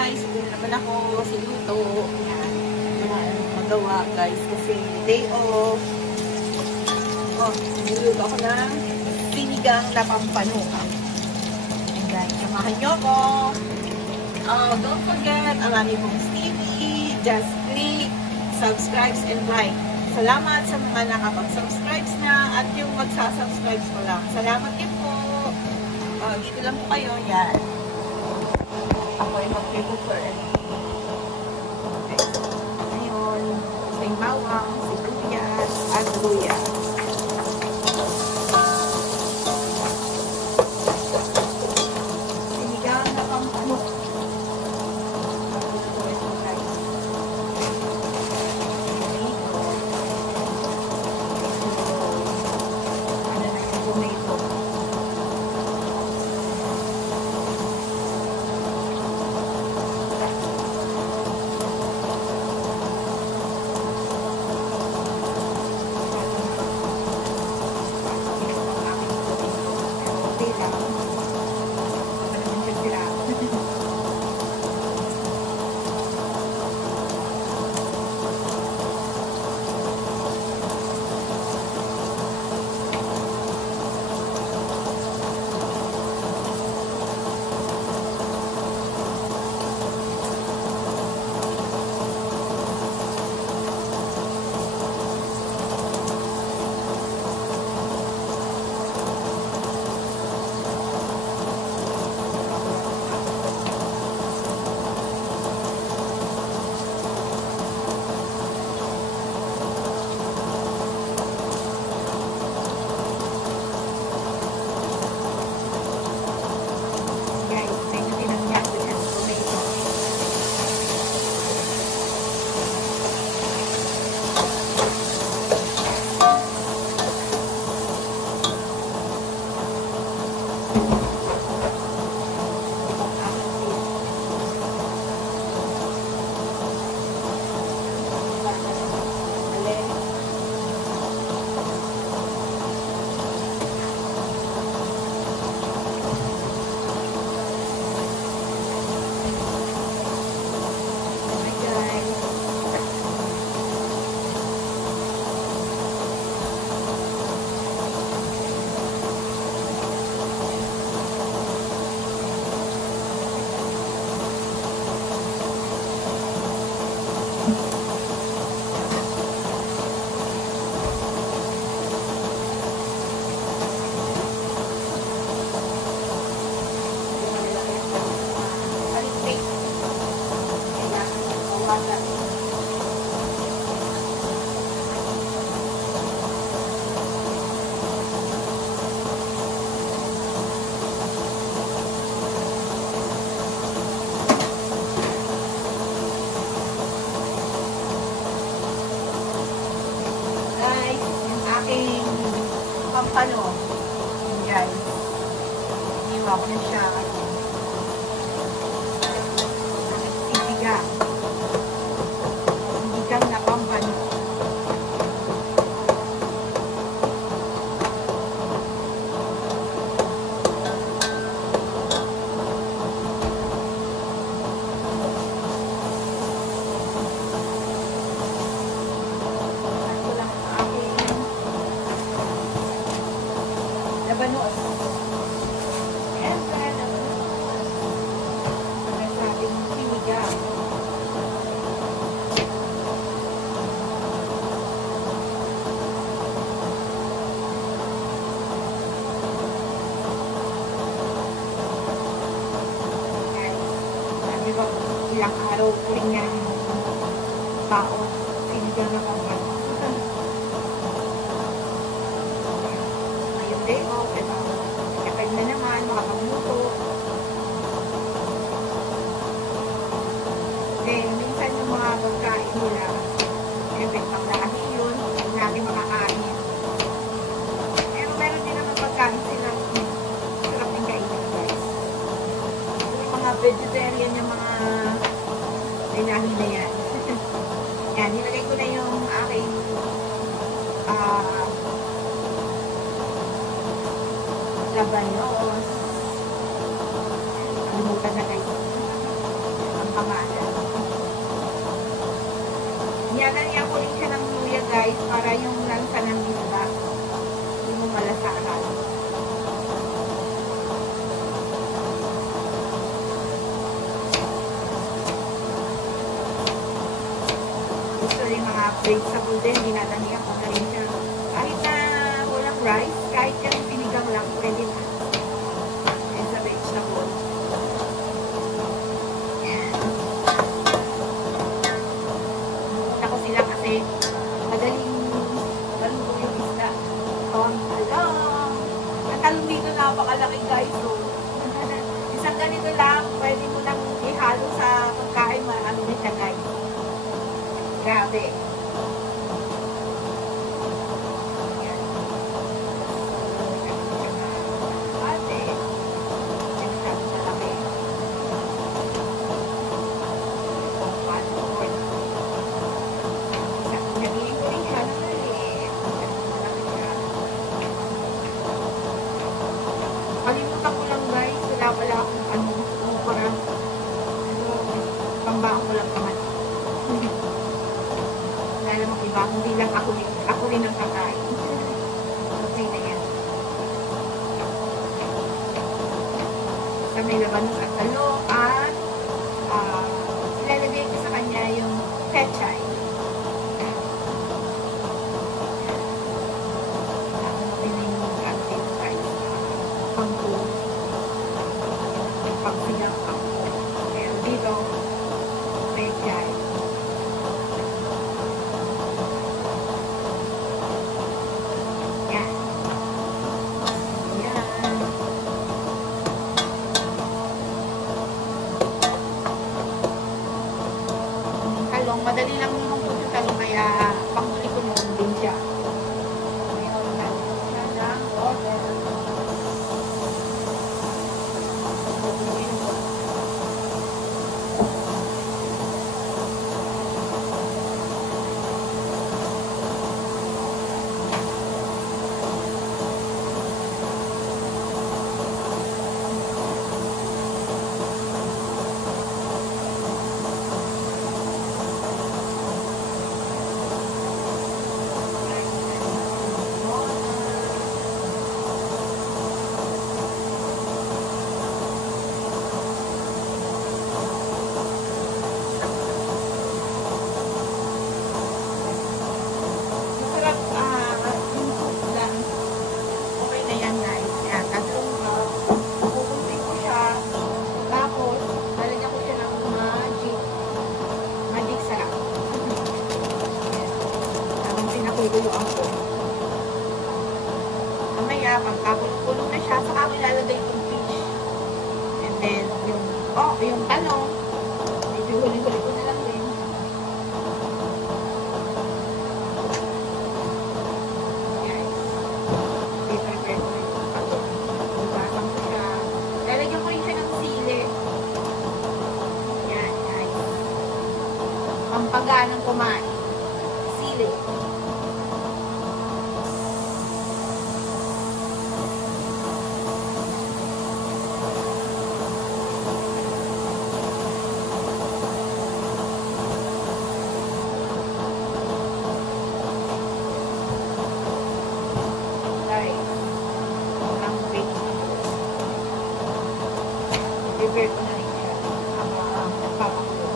guys, hindi naman ako sinuto. Yan. Magawa guys kasi day off. Oh, niluluto ako ng sinigang na pampano. And guys, samahan nyo ako. Don't forget, ang aming pong Stevie, just click, subscribe and like. Salamat sa mga nakapag-subscribe na at yung magsasubscribe ko lang. Salamat din po. Dito lang po kayo. Yan. Ako ay mag-prepare. Okay. Ngayon, may bawang, sibuyas, at luya. Sinigang na pampano. Pampano. Guys. Iwa ko na siya. Sinigang. Sinigang na pampano. Labanos. And then, sabi ng sinigang. Sabi ko, ilang araw ko rin yan tao. Sinigang na pampano. Day off, kapag na naman, makapagluto. Then, minsan yung mga pagkain nila, siyempre, paglahi yun, hindi natin makakain. Pero meron din naman pagkain sila, sarap din kainin, guys. Yung mga vegetarian, yung mga dinahin na yan. Yan, nilagay ko na yung aking labanos. Limutan na kayo. Ang kamala. Niya ko rin siya ng luya guys para yung lansa ng isda hindi mo malasahan. Gusto rin mga vegetable din, dinadanihan ko na rin siya. Kahit na walang rice, kahit yung pinigang lang, pwede na. Yan sa vegetable. Yan. Pumunta ko sila kasi madaling maluto yung isda. Talong. Ang talong dito napakalaki guys. So, isang ganito lang, pwede mo lang ihalo sa pagkain, ano din siya guys. Grabe. Yan. Ate. Nagsabi na laki. Nagiging ko rin siya na maliit. Malaki siya. Kalimutan ko lang guys. Wala pala akong parang pambaon ko lang kaman. Wala namang iba, hindi lang ako rin ang kakain. Okay na yan. Sa may labanos at talong at ilalagay ko sa kanya yung pechay. Pagsigang pangko. Kaya dito, pechay. Madali lang yung talong kaya panghuli ko noon din siya. Ngayon, nalagyan siya ng water. Pinakuluan ko. Mamaya, pagkakulong na siya, saka ko ilalagay yung fish. And then, yung talong, medyo huli-huli ko na lang din. Guys, i-prepare ko rin yung talong. Ibasang ko siya. Lalagyan ko rin siya ng sili. Yan, guys. Pampaganang kumain. Sili. Prepare ko na rin siya ang papakulo.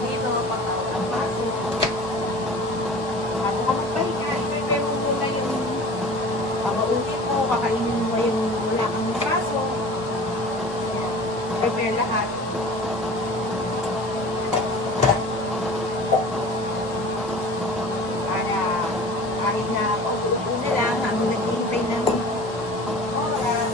Dito, pagkawal ang baso. Bago ka magpahinga, i-prepare mo muna yung pamaunin mo, kakainin mo yung wala kang baso. Prepare lahat. Para kahit na paupo na lang, ang naghihintay ng oras.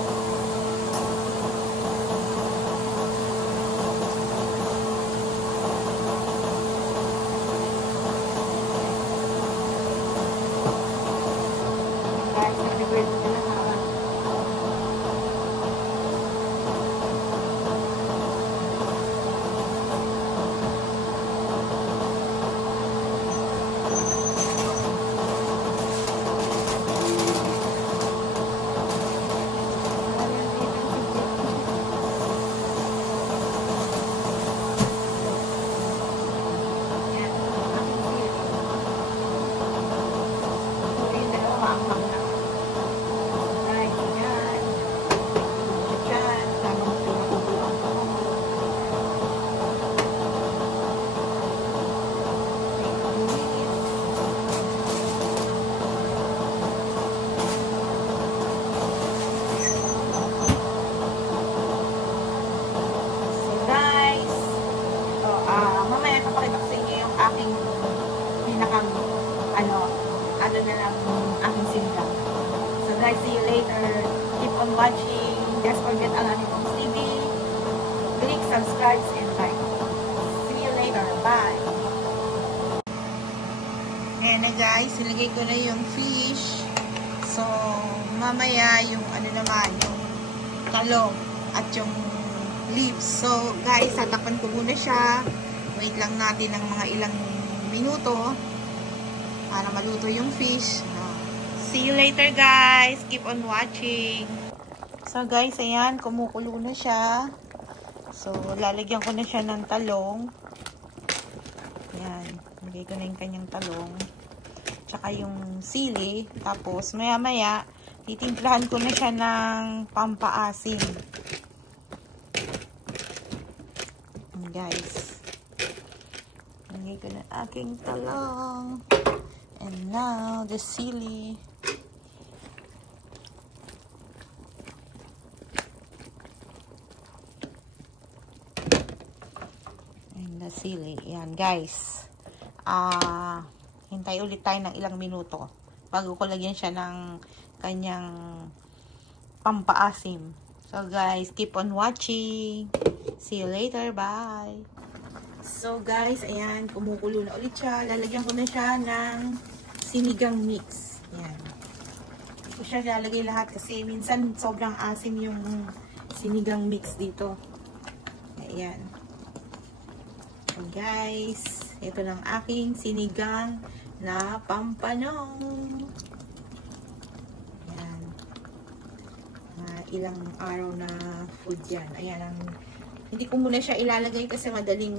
Guys, nag-prepare ko na lahat. See you later. Keep on watching. Don't forget Alani Bongs TV. Click, subscribe, and like. See you later. Bye. Ayan na guys, ilagay ko na yung fish. So, mamaya yung ano naman, yung talong at yung leaves. So, guys, tatakpan ko muna siya. Wait lang natin ng mga ilang minuto para maluto yung fish. See you later guys. Keep on watching. So guys, ayan, kumukulo na siya. So, lalagyan ko na siya ng talong. Ayan, lagay ko na yung kanyang talong. Tsaka yung sili. Tapos, maya-maya, titimplahan ko na siya ng pampaasim. Ayan, guys. Lagay ko na aking talong. And now, the sili. Sili. Yan, guys. Hintay ulit tayo ng ilang minuto bago ko lagyan siya ng kanyang pampaasim. So, guys, keep on watching. See you later. Bye. So, guys, ayan, kumukulo na ulit siya. Lalagyan ko na siya ng sinigang mix. Ayan. Hindi ko siya lalagay lahat kasi minsan sobrang asim yung sinigang mix dito. Ayan. And guys, ito lang aking sinigang na pampanong. Ayan. Ilang araw na food yan. Ayan, hindi ko muna siya ilalagay kasi madaling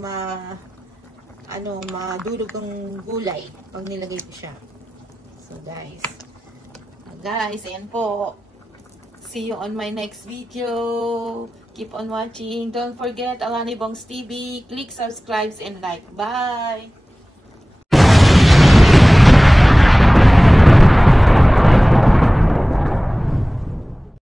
madurog ang gulay pag nilagay ko siya. So guys, ayan po. See you on my next video. Keep on watching. Don't forget Alani Bongs TV. Click, subscribe, and like. Bye!